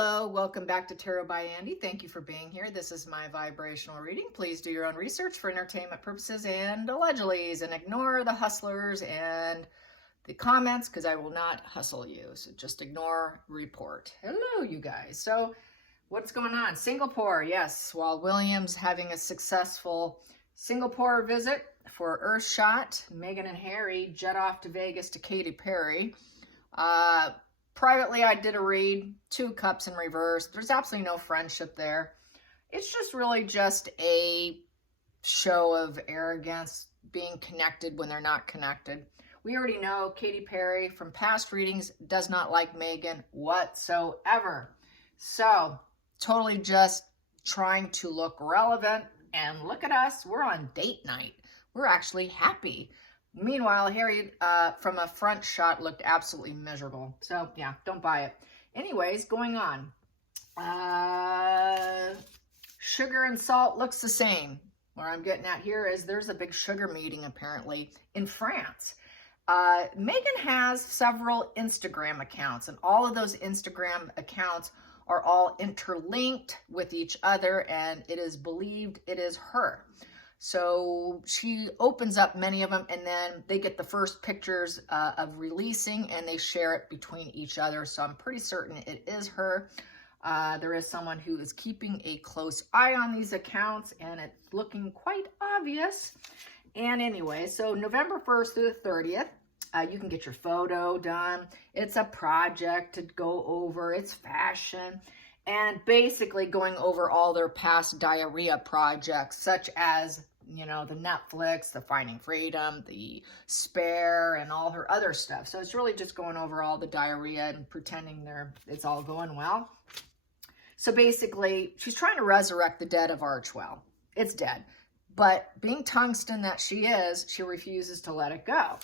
Hello, welcome back to Tarot by Andy. Thank you for being here. This is my vibrational reading. Please do your own research for entertainment purposes and allegedlys, and ignore the hustlers and the comments because I will not hustle you. So just ignore, report. Hello, you guys. So what's going on? Singapore, yes. While William's having a successful Singapore visit for Earthshot, Meghan and Harry jet off to Vegas to Katy Perry. Privately, I did a read, 2 cups in reverse. There's absolutely no friendship there. It's just really just a show of arrogance, being connected when they're not connected. We already know Katy Perry from past readings does not like Meghan whatsoever. So, totally just trying to look relevant. And look at us, we're on date night. We're actually happy. Meanwhile, Harry, from a front shot, looked absolutely miserable. So, yeah, don't buy it. Anyways, going on. Sugar and salt looks the same. Where I'm getting at here is there's a big sugar meeting, apparently, in France. Meghan has several Instagram accounts, and all of those Instagram accounts are all interlinked with each other, and it is believed it is her. So she opens up many of them, and then they get the first pictures of releasing, and they share it between each other. So I'm pretty certain it is her. There is someone who is keeping a close eye on these accounts, and it's looking quite obvious. And anyway, so November 1st through the 30th, you can get your photo done. It's a project to go over. It's fashion. And basically going over all their past diarrhea projects, such as, you know, the Netflix, the Finding Freedom, the Spare, and all her other stuff. So it's really just going over all the diarrhea and pretending it's all going well. So basically, she's trying to resurrect the dead of Archewell. It's dead. But being tungsten that she is, she refuses to let it go.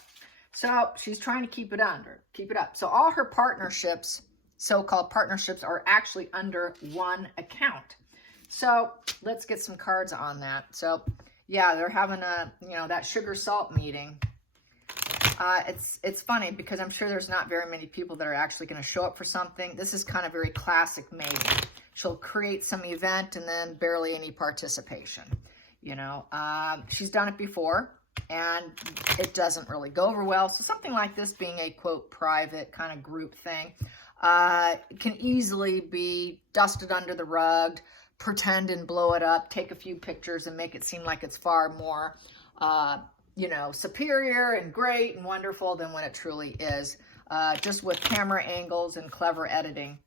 So she's trying to keep it up. So all her partnerships, so-called partnerships, are actually under one account. So let's get some cards on that. So yeah, they're having that sugar salt meeting. It's funny because I'm sure there's not very many people that are actually going to show up for something. This is kind of very classic Meghan. She'll create some event and then barely any participation. She's done it before and it doesn't really go over well. So something like this being a quote private kind of group thing, can easily be dusted under the rug, pretend and blow it up, take a few pictures and make it seem like it's far more, superior and great and wonderful than when it truly is. Just with camera angles and clever editing.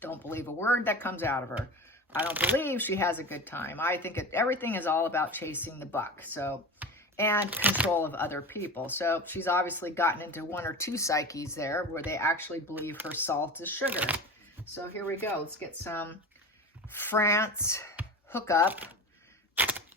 Don't believe a word that comes out of her. I don't believe she has a good time. I think everything is all about chasing the buck. So, and control of other people. So she's obviously gotten into 1 or 2 psyches there where they actually believe her salt is sugar. So here we go. Let's get some France hookup.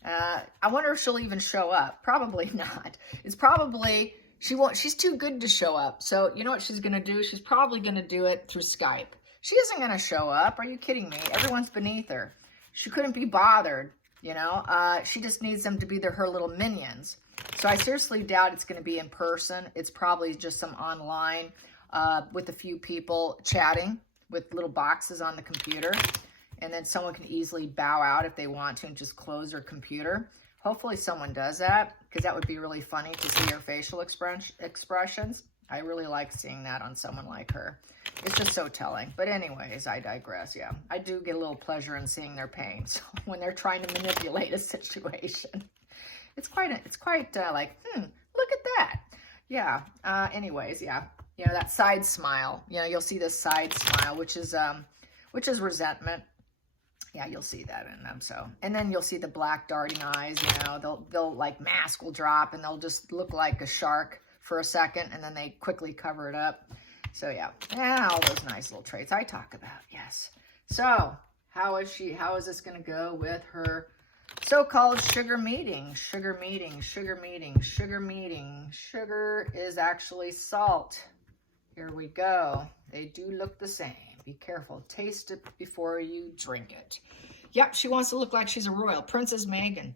I wonder if she'll even show up. Probably not. It's probably, she's too good to show up. So you know what she's going to do? She's probably going to do it through Skype. She isn't going to show up. Are you kidding me? Everyone's beneath her. She couldn't be bothered. She just needs them to be her little minions. So I seriously doubt it's going to be in person. It's probably just some online with a few people chatting with little boxes on the computer. And then someone can easily bow out if they want to and just close their computer. Hopefully someone does that because that would be really funny to see her facial expressions. I really like seeing that on someone like her. It's just so telling. But anyways, I digress. Yeah, I do get a little pleasure in seeing their pain. So when they're trying to manipulate a situation, it's quite like, look at that. Yeah. Anyways, yeah. That side smile. You'll see this side smile, which is resentment. Yeah, you'll see that in them. So, and then you'll see the black darting eyes. They'll like mask will drop and they'll just look like a shark for a second, and then they quickly cover it up. So yeah, all those nice little traits I talk about. Yes. So how is this going to go with her so-called sugar meeting? Sugar is actually salt. Here we go. They do look the same. Be careful. Taste it before you drink it. Yep, she wants to look like she's a royal. Princess Meghan.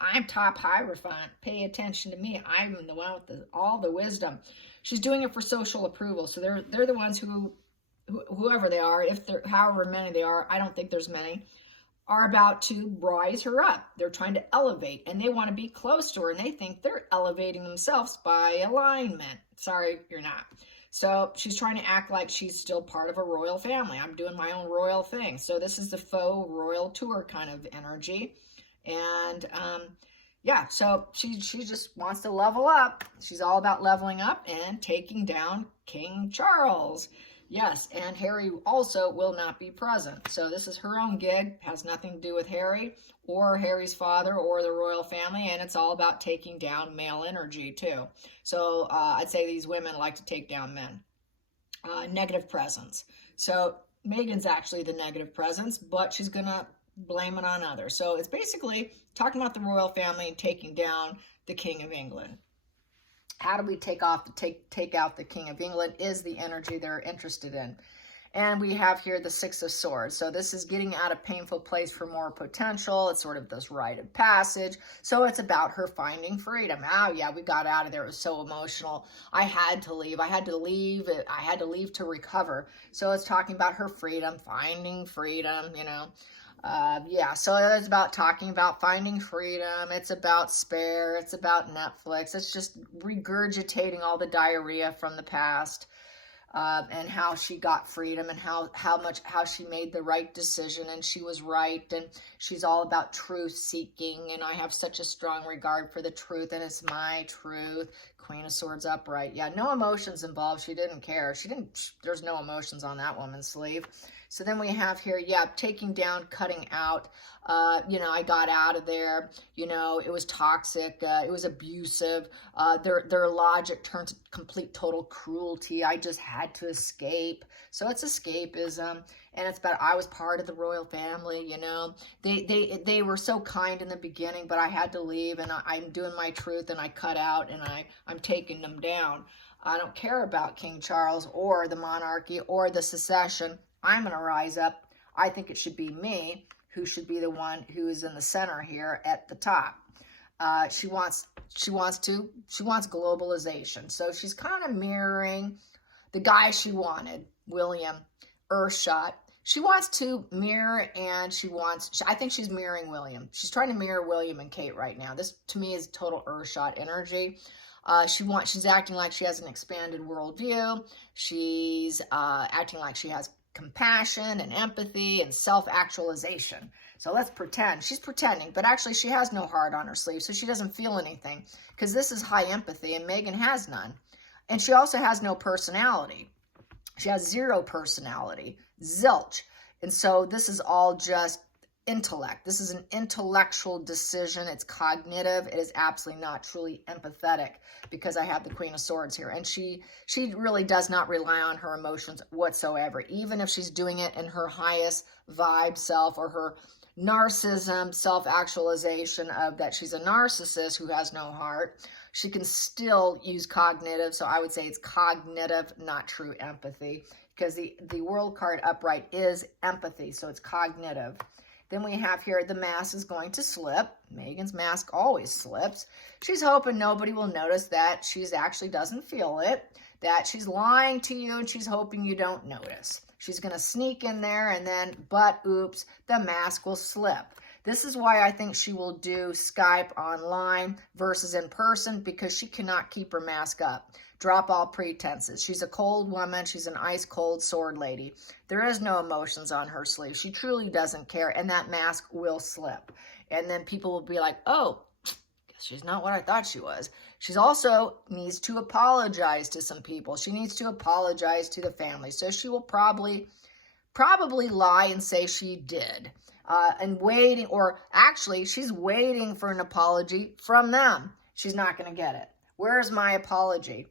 I'm top Hierophant. Pay attention to me. I'm the one with all the wisdom. She's doing it for social approval. So they're the ones who whoever they are, if they're however many they are, I don't think there's many, are about to rise her up. They're trying to elevate, and they want to be close to her, and they think they're elevating themselves by alignment. Sorry, you're not. So she's trying to act like she's still part of a royal family. I'm doing my own royal thing. So this is the faux royal tour kind of energy. And yeah, so she just wants to level up. She's all about leveling up and taking down King Charles. Yes, and Harry also will not be present. So this is her own gig, has nothing to do with Harry or Harry's father or the royal family, and it's all about taking down male energy too. So I'd say these women like to take down men. Negative presence. So Meghan's actually the negative presence, but she's going to blame it on others. So it's basically talking about the royal family and taking down the King of England. How do we take out the King of England is the energy they're interested in. And we have here the Six of Swords. So this is getting out of painful place for more potential. It's sort of this rite of passage. So it's about her finding freedom. Oh yeah, we got out of there. It was so emotional. I had to leave. I had to leave to recover. So it's talking about her freedom, finding freedom, you know. Yeah, so it's about talking about finding freedom. It's about Spare. It's about Netflix. It's just regurgitating all the diarrhea from the past, and how she got freedom, and how she made the right decision, and she was right, and she's all about truth seeking, and I have such a strong regard for the truth, and it's my truth. Queen of Swords upright. Yeah, no emotions involved. She didn't care. There's no emotions on that woman's sleeve. So then we have here, yeah, taking down, cutting out. You know, I got out of there. You know, it was toxic. It was abusive. Their logic turned to complete total cruelty. I just had to escape. So it's escapism, and it's about I was part of the royal family. You know, they were so kind in the beginning, but I had to leave, and I'm doing my truth, and I cut out, and I'm taking them down. I don't care about King Charles or the monarchy or the secession. I'm going to rise up. I think it should be me who should be the one who is in the center here at the top. She wants globalization. So she's kind of mirroring the guy she wanted, William Earthshot. She wants to mirror, and I think she's mirroring William. She's trying to mirror William and Kate right now. This to me is total Earthshot energy. She's acting like she has an expanded worldview. She's acting like she has compassion and empathy and self-actualization. So let's pretend. She's pretending, but actually she has no heart on her sleeve, so she doesn't feel anything, because this is high empathy, and Meghan has none. And she also has no personality. She has zero personality, zilch. And so this is all just intellect. This is an intellectual decision. It's cognitive. It is absolutely not truly empathetic, because I have the Queen of Swords here. And she really does not rely on her emotions whatsoever, even if she's doing it in her highest vibe self, or her narcissism, self-actualization of that she's a narcissist who has no heart. She can still use cognitive. So I would say it's cognitive, not true empathy, because the world card upright is empathy. So it's cognitive. Then we have here, the mask is going to slip. Meghan's mask always slips. She's hoping nobody will notice that she's actually doesn't feel it, that she's lying to you, and she's hoping you don't notice. She's going to sneak in there, and then, but oops, the mask will slip. This is why I think she will do Skype online versus in person, because she cannot keep her mask up. Drop all pretenses. She's a cold woman. She's an ice cold sword lady. There is no emotions on her sleeve. She truly doesn't care, and that mask will slip. And then people will be like, oh, guess she's not what I thought she was. She's also needs to apologize to some people. She needs to apologize to the family. So she will probably lie and say she did. And waiting, or actually she's waiting for an apology from them. She's not going to get it. Where's my apology?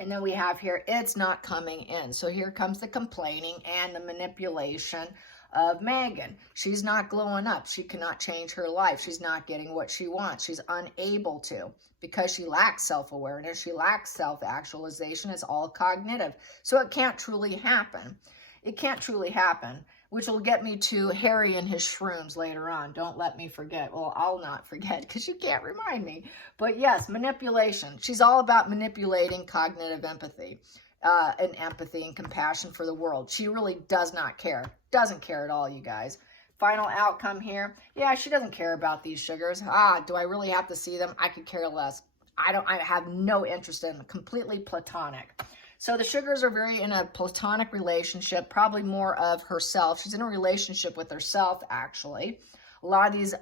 And then we have here, it's not coming in. So here comes the complaining and the manipulation of Meghan. She's not glowing up. She cannot change her life. She's not getting what she wants. She's unable to, because she lacks self-awareness. She lacks self-actualization. It's all cognitive. So it can't truly happen. It can't truly happen, which will get me to Harry and his shrooms later on. Don't let me forget. Well, I'll not forget, because you can't remind me. But yes, manipulation. She's all about manipulating cognitive empathy. and empathy and compassion for the world. She really does not care. Doesn't care at all, you guys. Final outcome here. Yeah, she doesn't care about these sugars. Do I really have to see them? I could care less. I have no interest in them. Completely platonic. So the sugars are very in a platonic relationship, probably more of herself. She's in a relationship with herself, actually. A lot of these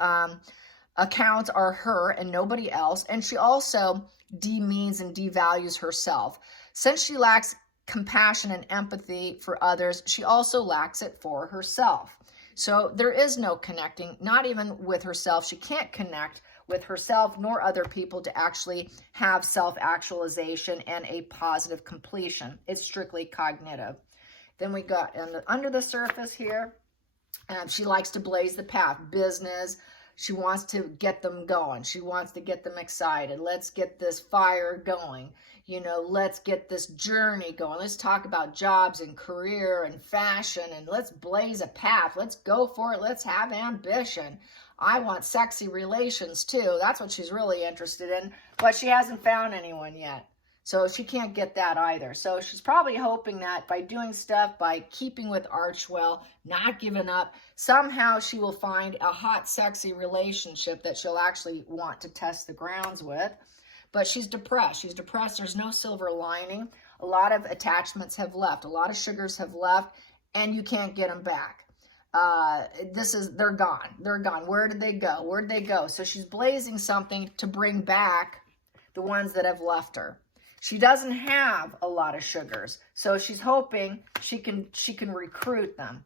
accounts are her and nobody else. And she also demeans and devalues herself. Since she lacks compassion and empathy for others, she also lacks it for herself. So there is no connecting, not even with herself. She can't connect with herself nor other people to actually have self-actualization and a positive completion. It's strictly cognitive. Then we got under the surface here, she likes to blaze the path, business. She wants to get them going. She wants to get them excited. Let's get this fire going. You know, let's get this journey going. Let's talk about jobs and career and fashion, and let's blaze a path. Let's go for it. Let's have ambition. I want sexy relations too. That's what she's really interested in, but she hasn't found anyone yet. So she can't get that either. So she's probably hoping that by doing stuff, by keeping with Archewell, not giving up, somehow she will find a hot, sexy relationship that she'll actually want to test the grounds with. But she's depressed. She's depressed. There's no silver lining. A lot of attachments have left. A lot of sugars have left, and you can't get them back. They're gone. They're gone. Where did they go? Where did they go? So she's blazing something to bring back the ones that have left her. She doesn't have a lot of sugars, so she's hoping she can recruit them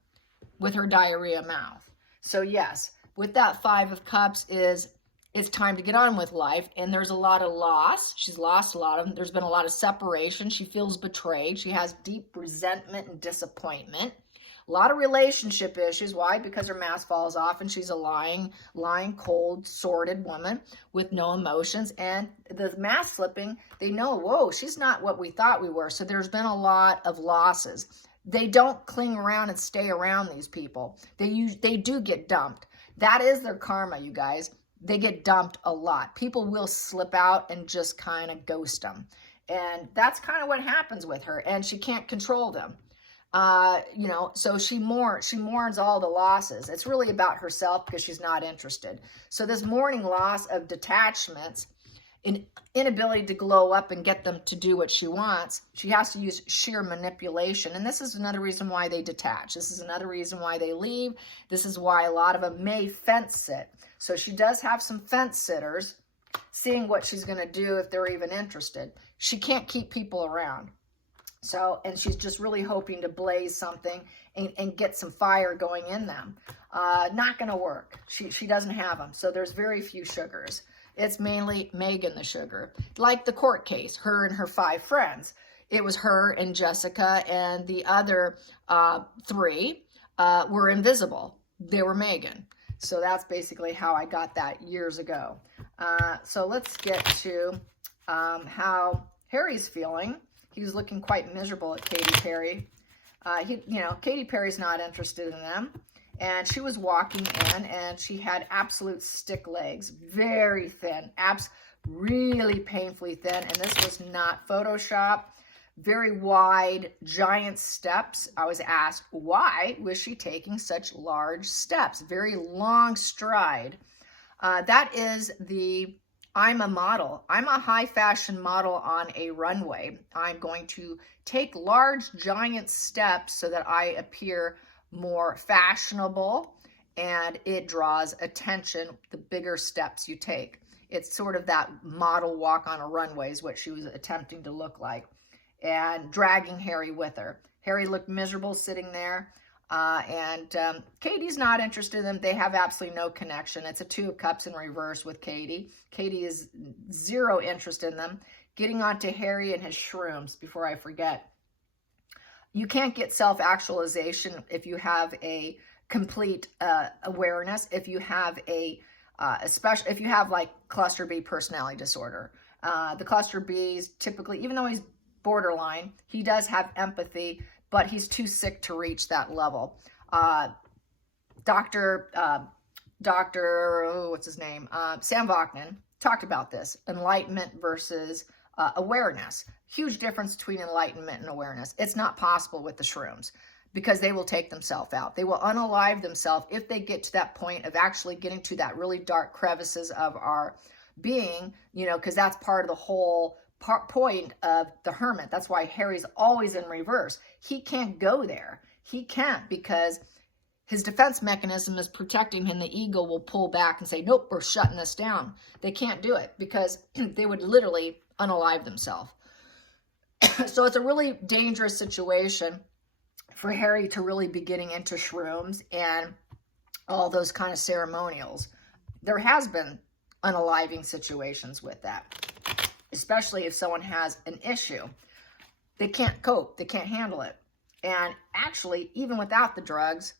with her diarrhea mouth. So yes, with that 5 of Cups it's time to get on with life, and there's a lot of loss. She's lost a lot of them. There's been a lot of separation. She feels betrayed. She has deep resentment and disappointment. A lot of relationship issues. Why? Because her mask falls off and she's a lying, cold, sordid woman with no emotions. And the mask slipping, they know, whoa, she's not what we thought we were. So there's been a lot of losses. They don't cling around and stay around these people. They do get dumped. That is their karma, you guys. They get dumped a lot. People will slip out and just kind of ghost them. And that's kind of what happens with her. And she can't control them. So she mourns all the losses. It's really about herself because she's not interested. So this mourning loss of detachments, an inability to glow up and get them to do what she wants, she has to use sheer manipulation. And this is another reason why they detach. This is another reason why they leave. This is why a lot of them may fence sit. So she does have some fence sitters, seeing what she's going to do if they're even interested. She can't keep people around. So, and she's just really hoping to blaze something and get some fire going in them. Not going to work. She doesn't have them. So there's very few sugars. It's mainly Megan the sugar. Like the court case, her and her 5 friends. It was her and Jessica, and the other 3 were invisible. They were Megan. So that's basically how I got that years ago. So let's get to how Harry's feeling. He was looking quite miserable at Katy Perry. Katy Perry's not interested in them. And she was walking in, and she had absolute stick legs, very thin, really painfully thin. And this was not Photoshop. Very wide, giant steps. I was asked, why was she taking such large steps? Very long stride. That is I'm a model. I'm a high fashion model on a runway. I'm going to take large, giant steps so that I appear more fashionable, and it draws attention the bigger steps you take. It's sort of that model walk on a runway is what she was attempting to look like, and dragging Harry with her. Harry looked miserable sitting there. Katie's not interested in them. They have absolutely no connection. It's a 2 of Cups in reverse with Katie. Katie is zero interest in them. Getting on to Harry and his shrooms before I forget. You can't get self-actualization if you have a complete awareness, if you have if you have like cluster B personality disorder. The cluster B's typically, even though he's borderline, he does have empathy, but he's too sick to reach that level. Dr. What's his name? Sam Vaknin talked about this, enlightenment versus awareness. Huge difference between enlightenment and awareness. It's not possible with the shrooms because they will take themselves out. They will unalive themselves if they get to that point of actually getting to that really dark crevices of our being, you know, because that's part of the whole point of the hermit. That's why Harry's always in reverse. He can't go there. He can't because his defense mechanism is protecting him. The ego will pull back and say, nope, we're shutting this down. They can't do it because they would literally unalive themselves. So it's a really dangerous situation for Harry to really be getting into shrooms and all those kind of ceremonials. There has been unaliving situations with that, especially if someone has an issue. They can't cope. They can't handle it. And actually, even without the drugs,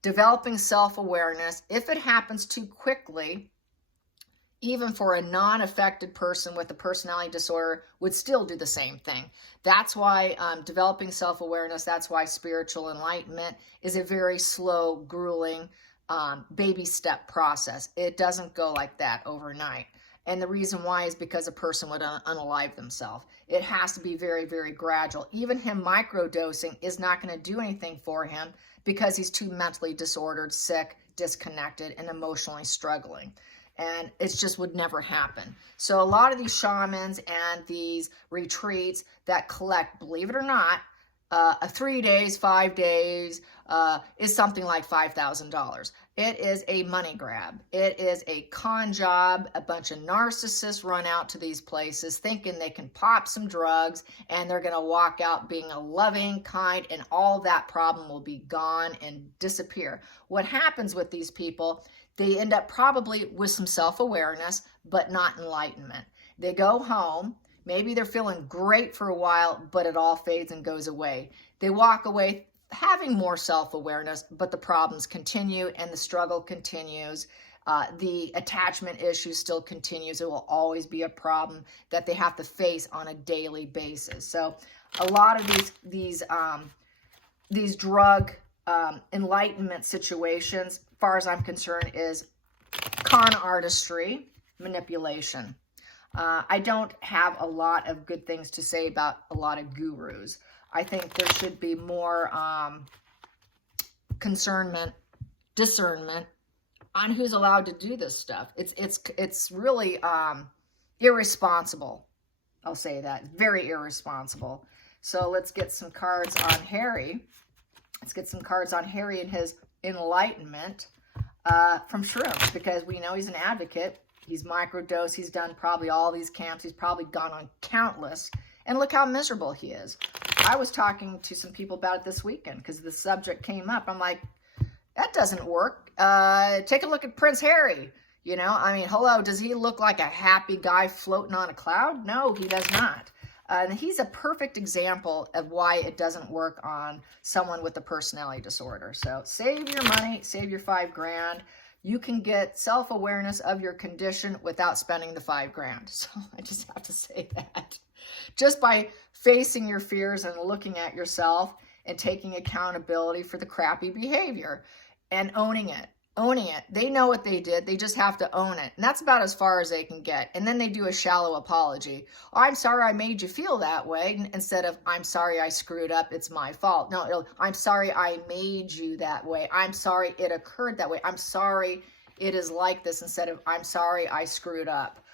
developing self-awareness, if it happens too quickly, even for a non-affected person with a personality disorder, would still do the same thing. That's why developing self-awareness, that's why spiritual enlightenment is a very slow, grueling, baby step process. It doesn't go like that overnight. And the reason why is because a person would unalive themselves. It has to be very, very gradual. Even him microdosing is not going to do anything for him because he's too mentally disordered, sick, disconnected, and emotionally struggling. And it just would never happen. So a lot of these shamans and these retreats that collect, believe it or not, 3 days, 5 days, is something like $5,000. It is a money grab. It is a con job. A bunch of narcissists run out to these places thinking they can pop some drugs and they're going to walk out being a loving, kind, and all that problem will be gone and disappear. What happens with these people, they end up probably with some self-awareness, but not enlightenment. They go home. Maybe they're feeling great for a while, but it all fades and goes away. They walk away having more self-awareness, but the problems continue and the struggle continues. The attachment issue still continues. It will always be a problem that they have to face on a daily basis. So a lot of these drug enlightenment situations, as far as I'm concerned, is con artistry, manipulation. I don't have a lot of good things to say about a lot of gurus. I think there should be more discernment on who's allowed to do this stuff. It's really irresponsible. I'll say that. Very irresponsible. So let's get some cards on Harry. Let's get some cards on Harry and his enlightenment from shrooms, because we know he's an advocate. He's microdosed. He's done probably all these camps. He's probably gone on countless. And look how miserable he is. I was talking to some people about it this weekend because the subject came up. I'm like, that doesn't work. Take a look at Prince Harry. You know, I mean, hello, does he look like a happy guy floating on a cloud? No, he does not. And he's a perfect example of why it doesn't work on someone with a personality disorder. So save your money, save your $5,000. You can get self-awareness of your condition without spending the $5,000. So I just have to say that. Just by facing your fears and looking at yourself and taking accountability for the crappy behavior and owning it. Owning it. They know what they did. They just have to own it. And that's about as far as they can get. And then they do a shallow apology. Oh, I'm sorry I made you feel that way. Instead of, I'm sorry I screwed up. It's my fault. No, I'm sorry I made you that way. I'm sorry it occurred that way. I'm sorry it is like this, instead of, I'm sorry I screwed up.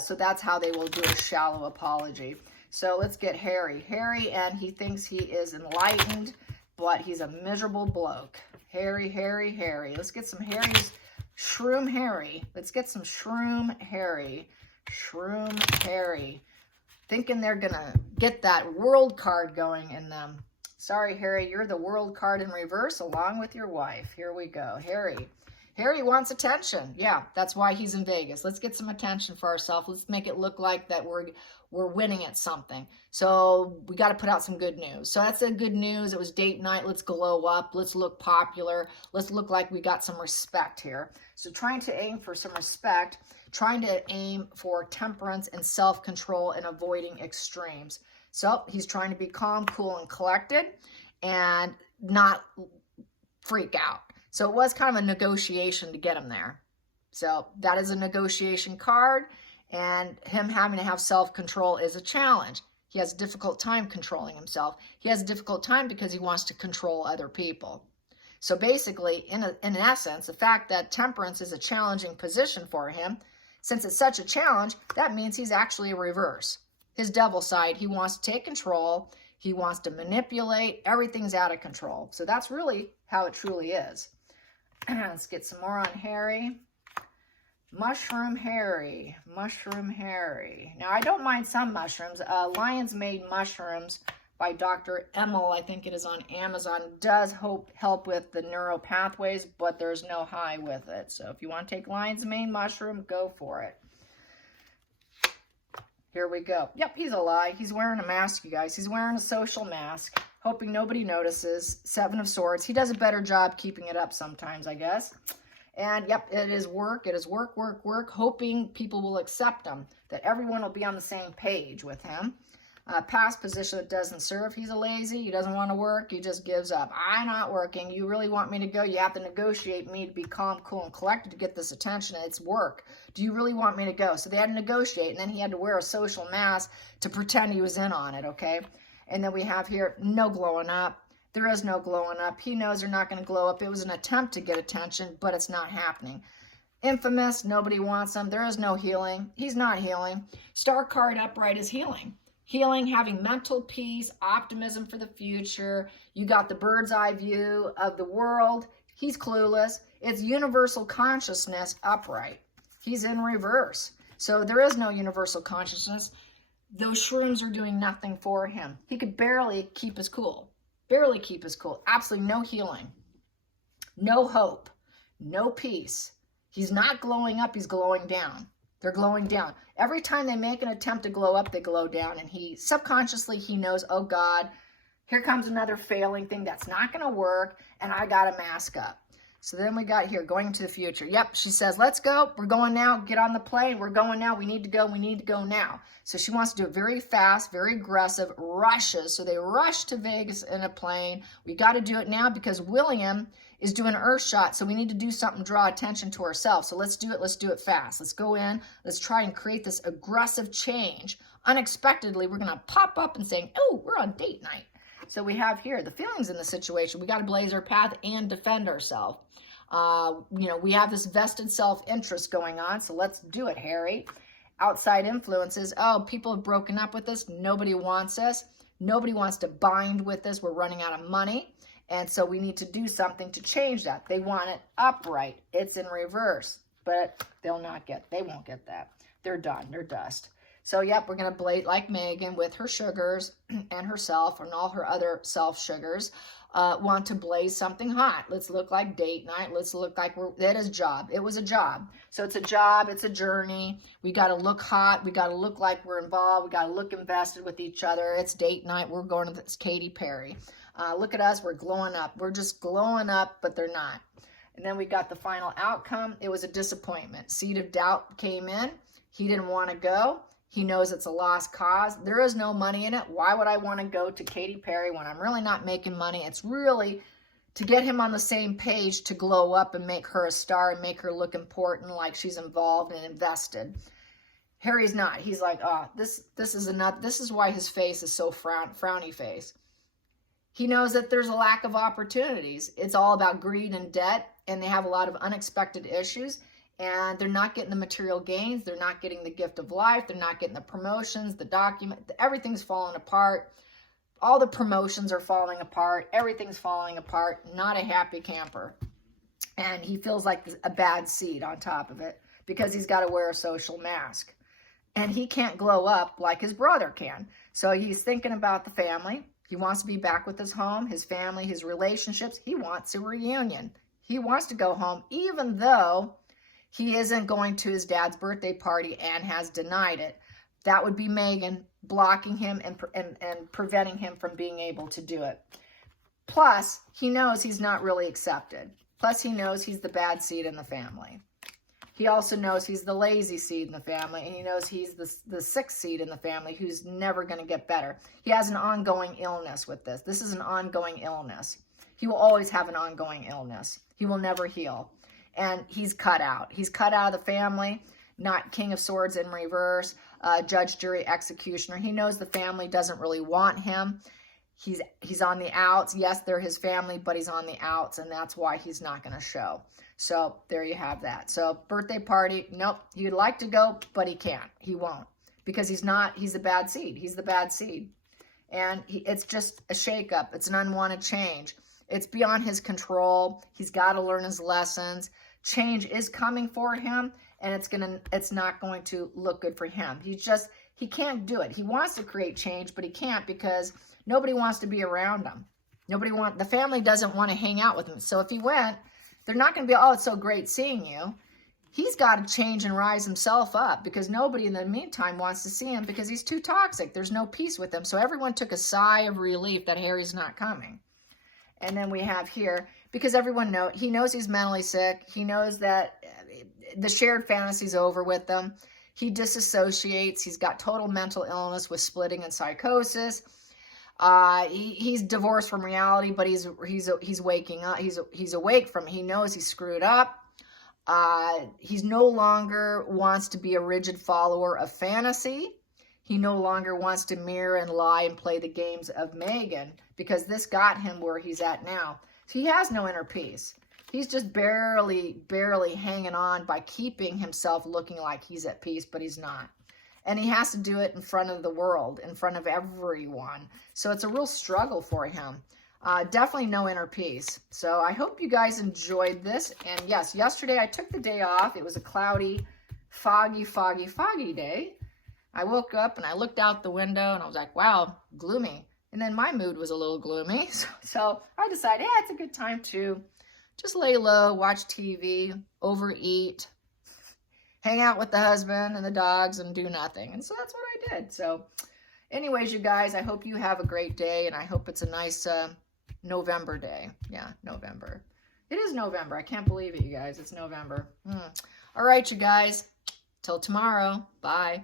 So that's how they will do a shallow apology. So let's get Harry. Harry, and he thinks he is enlightened, but he's a miserable bloke. Harry, Harry, Harry. Let's get some Harry's Shroom Harry. Let's get some Shroom Harry. Shroom Harry. Thinking they're going to get that world card going in them. Sorry, Harry, you're the world card in reverse along with your wife. Here we go. Harry. Harry wants attention. Yeah, that's why he's in Vegas. Let's get some attention for ourselves. Let's make it look like that we're winning at something. So we got to put out some good news. So that's the good news. It was date night. Let's glow up. Let's look popular. Let's look like we got some respect here. So trying to aim for some respect, trying to aim for temperance and self-control and avoiding extremes. So he's trying to be calm, cool, and collected and not freak out. So it was kind of a negotiation to get him there. So that is a negotiation card, and him having to have self-control is a challenge. He has a difficult time controlling himself. He has a difficult time because he wants to control other people. So basically, in essence, the fact that temperance is a challenging position for him, since it's such a challenge, that means he's actually a reverse. His devil side, he wants to take control. He wants to manipulate. Everything's out of control. So that's really how it truly is. Let's get some more on Harry. Mushroom Harry. Mushroom Harry. Now, I don't mind some mushrooms. Lion's Made Mushrooms by Dr. Emmel, I think it is on Amazon, does help with the neural pathways, but there's no high with it. So if you want to take Lion's Mane mushroom, go for it. Here we go. Yep, he's a lie. He's wearing a mask, you guys. He's wearing a social mask, hoping nobody notices. Seven of Swords. He does a better job keeping it up sometimes, I guess. And yep, it is work. It is work, work, work, hoping people will accept him, that everyone will be on the same page with him. Past position that doesn't serve. He's a lazy. He doesn't want to work. He just gives up. I'm not working. You really want me to go? You have to negotiate me to be calm, cool, and collected to get this attention. It's work. Do you really want me to go? So they had to negotiate, and then he had to wear a social mask to pretend he was in on it, okay? And then we have here, no glowing up. There is no glowing up. He knows they're not going to glow up. It was an attempt to get attention, but it's not happening. Infamous, nobody wants him. There is no healing. He's not healing. Star card upright is healing. Healing, having mental peace, optimism for the future. You got the bird's eye view of the world. He's clueless. It's universal consciousness upright. He's in reverse. So there is no universal consciousness. Those shrooms are doing nothing for him. He could barely keep his cool. Barely keep his cool. Absolutely no healing. No hope. No peace. He's not glowing up. He's glowing down. They're glowing down. Every time they make an attempt to glow up, they glow down. And he subconsciously, he knows, oh God, here comes another failing thing that's not going to work. And I got to mask up. So then we got here, going into the future. Yep, she says, let's go. We're going now. Get on the plane. We're going now. We need to go. We need to go now. So she wants to do it very fast, very aggressive, rushes. So they rush to Vegas in a plane. We got to do it now because William is doing an earth shot. So we need to do something, draw attention to ourselves. So let's do it. Let's do it fast. Let's go in. Let's try and create this aggressive change. Unexpectedly, we're going to pop up and saying, oh, we're on date night. So we have here the feelings in the situation. We got to blaze our path and defend ourselves. We have this vested self-interest going on. So let's do it, Harry. Outside influences. Oh, people have broken up with us. Nobody wants us. Nobody wants to bind with us. We're running out of money. And so we need to do something to change that. They want it upright. It's in reverse. But they won't get that. They're done. They're dust. So, yep, we're going to blaze like Megan with her sugars and herself and all her other self sugars. Want to blaze something hot. Let's look like date night. Let's look like that is a job. It was a job. So it's a job. It's a journey. We got to look hot. We got to look like we're involved. We got to look invested with each other. It's date night. We're going to this Katy Perry. Look at us. We're glowing up. We're just glowing up, but they're not. And then we got the final outcome. It was a disappointment. Seed of doubt came in. He didn't want to go. He knows it's a lost cause. There is no money in it. Why would I want to go to Katy Perry when I'm really not making money? It's really to get him on the same page to glow up and make her a star and make her look important, like she's involved and invested. Harry's not. He's like, oh, this is enough. This is why his face is so frowny face. He knows that there's a lack of opportunities. It's all about greed and debt, and they have a lot of unexpected issues. And they're not getting the material gains. They're not getting the gift of life. They're not getting the promotions, the document. Everything's falling apart. All the promotions are falling apart. Everything's falling apart. Not a happy camper. And he feels like a bad seed on top of it because he's got to wear a social mask. And he can't glow up like his brother can. So he's thinking about the family. He wants to be back with his home, his family, his relationships. He wants a reunion. He wants to go home, even though he isn't going to his dad's birthday party and has denied it. That would be Megan blocking him and preventing him from being able to do it. Plus, he knows he's not really accepted. Plus, he knows he's the bad seed in the family. He also knows he's the lazy seed in the family, and he knows he's the sick seed in the family who's never going to get better. He has an ongoing illness with this. This is an ongoing illness. He will always have an ongoing illness. He will never heal. And he's cut out. He's cut out of the family, not King of Swords in reverse. judge, jury, executioner. He knows the family doesn't really want him. He's on the outs. Yes, they're his family, but he's on the outs, and that's why he's not going to show. So there you have that. So birthday party, nope. He would like to go, but he can't. He won't, because he's the bad seed. He's the bad seed. And it's just a shakeup. It's an unwanted change. It's beyond his control. He's got to learn his lessons. Change is coming for him, and it's not going to look good for him. He can't do it. He wants to create change, but he can't, because nobody wants to be around him. The family doesn't want to hang out with him. So if he went, they're not going to be, oh, it's so great seeing you. He's got to change and rise himself up, because nobody in the meantime wants to see him, because he's too toxic. There's no peace with him. So everyone took a sigh of relief that Harry's not coming. And then we have here, because everyone he knows he's mentally sick. He knows that the shared fantasy's over with them. He disassociates. He's got total mental illness with splitting and psychosis. He's divorced from reality, but he's waking up. He's awake from it. He knows he's screwed up. He's no longer wants to be a rigid follower of fantasy. He no longer wants to mirror and lie and play the games of Meghan, because this got him where he's at now. So he has no inner peace. He's just barely hanging on by keeping himself looking like he's at peace, but he's not. And he has to do it in front of the world, in front of everyone. So it's a real struggle for him. Definitely no inner peace. So I hope you guys enjoyed this. And yes, yesterday I took the day off. It was a cloudy, foggy day. I woke up and I looked out the window and I was like, wow, gloomy. And then my mood was a little gloomy. So I decided, yeah, it's a good time to just lay low, watch TV, overeat, hang out with the husband and the dogs, and do nothing. And so that's what I did. So anyways, you guys, I hope you have a great day, and I hope it's a nice November day. Yeah, November. It is November. I can't believe it, you guys. It's November. All right, you guys. Till tomorrow. Bye.